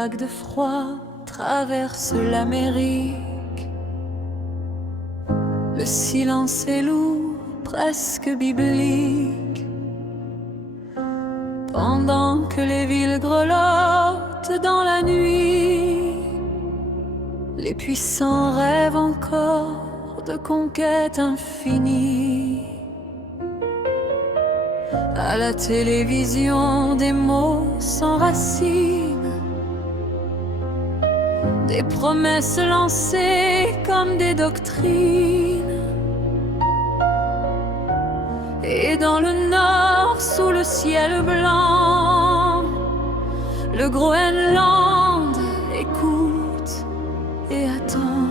vague de froid traverse l'Amérique. Le silence est lourd, presque biblique, pendant que les villes grelottent dans la nuit. Les puissants rêvent encore de conquêtes infinies. À la télévision, des mots s'enracinent, des promesses lancées comme des doctrines. Et dans le nord, sous le ciel blanc, le Groenland écoute et attend.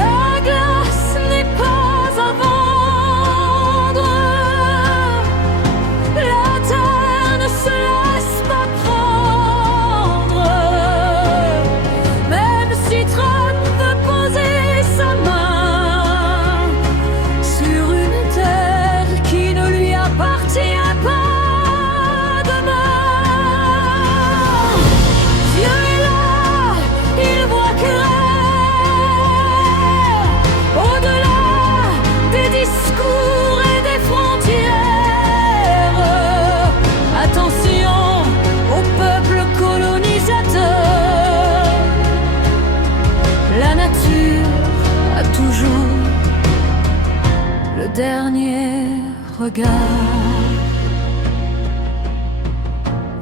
La glace n'est pas à vendre, la terre ne se laisse pas prendre. Même si Trump veut poser sa main sur une terre qui ne lui appartient pas demain, Dieu est là, il voit clair, au-delà des discours et des frontières. Attention au peuple colonisateur, la nature a toujours le dernier regard.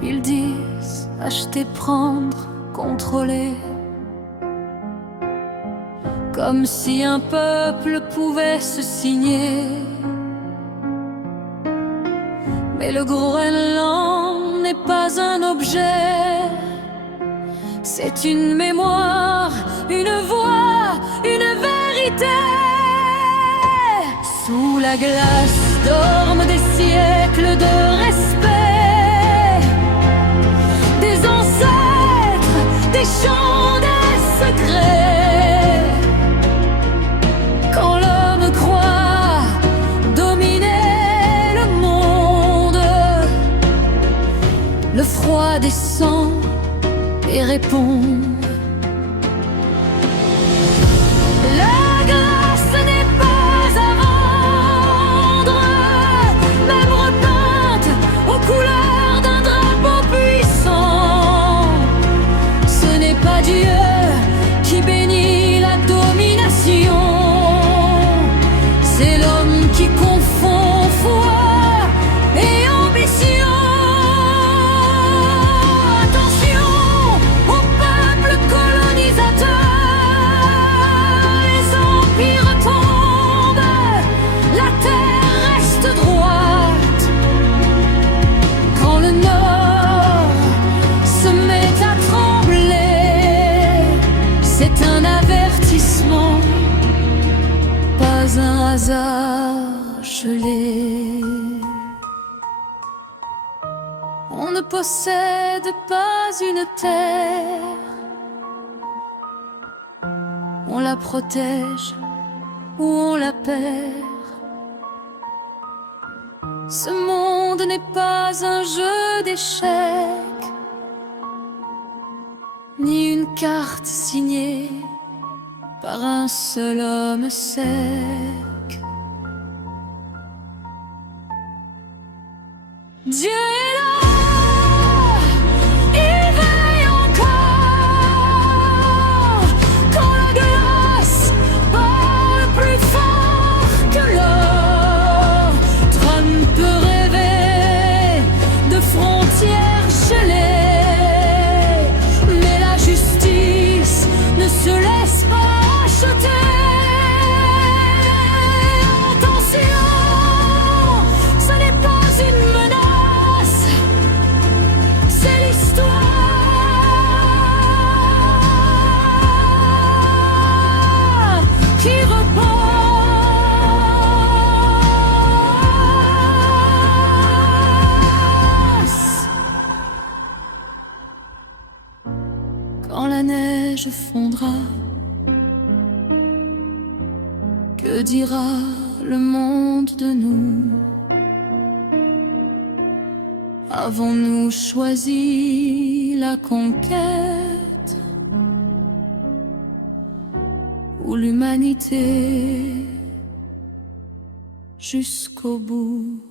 Ils disent acheter, prendre, contrôler, comme si un peuple pouvait se signer. Mais le Groenland n'est pas un objet, c'est une mémoire, une voix, une vérité. Sous la glace dorment des siècles de respect, des ancêtres, des chants, des secrets. Quand l'homme croit dominer le monde, le froid descend et répond. La glace n'est pas à vendre, même repeinte aux couleurs d'un drapeau puissant. Ce n'est pas Dieu qui bénit la domination, c'est l'homme qui confond foi et ambition. Attention au peuple colonisateur, les empires tombent, la terre reste droite. Quand le nord se met à trembler, c'est un avertissement, pas un hasard gelé. On ne possède pas une terre, on la protège ou on la perd. Ce monde n'est pas un jeu d'échecs, ni une carte signée par un seul homme sec. Dieu est là, il veille encore. Quand la glace parle plus fort que l'or, Trump peut rêver de frontières gelées, mais la justice ne se laisse pas acheter. Attention, ce n'est pas une menace, c'est l'histoire qui repense. Quand la neige fondra, que dira le monde de nous? Avons-nous choisi la conquête ou l'humanité jusqu'au bout?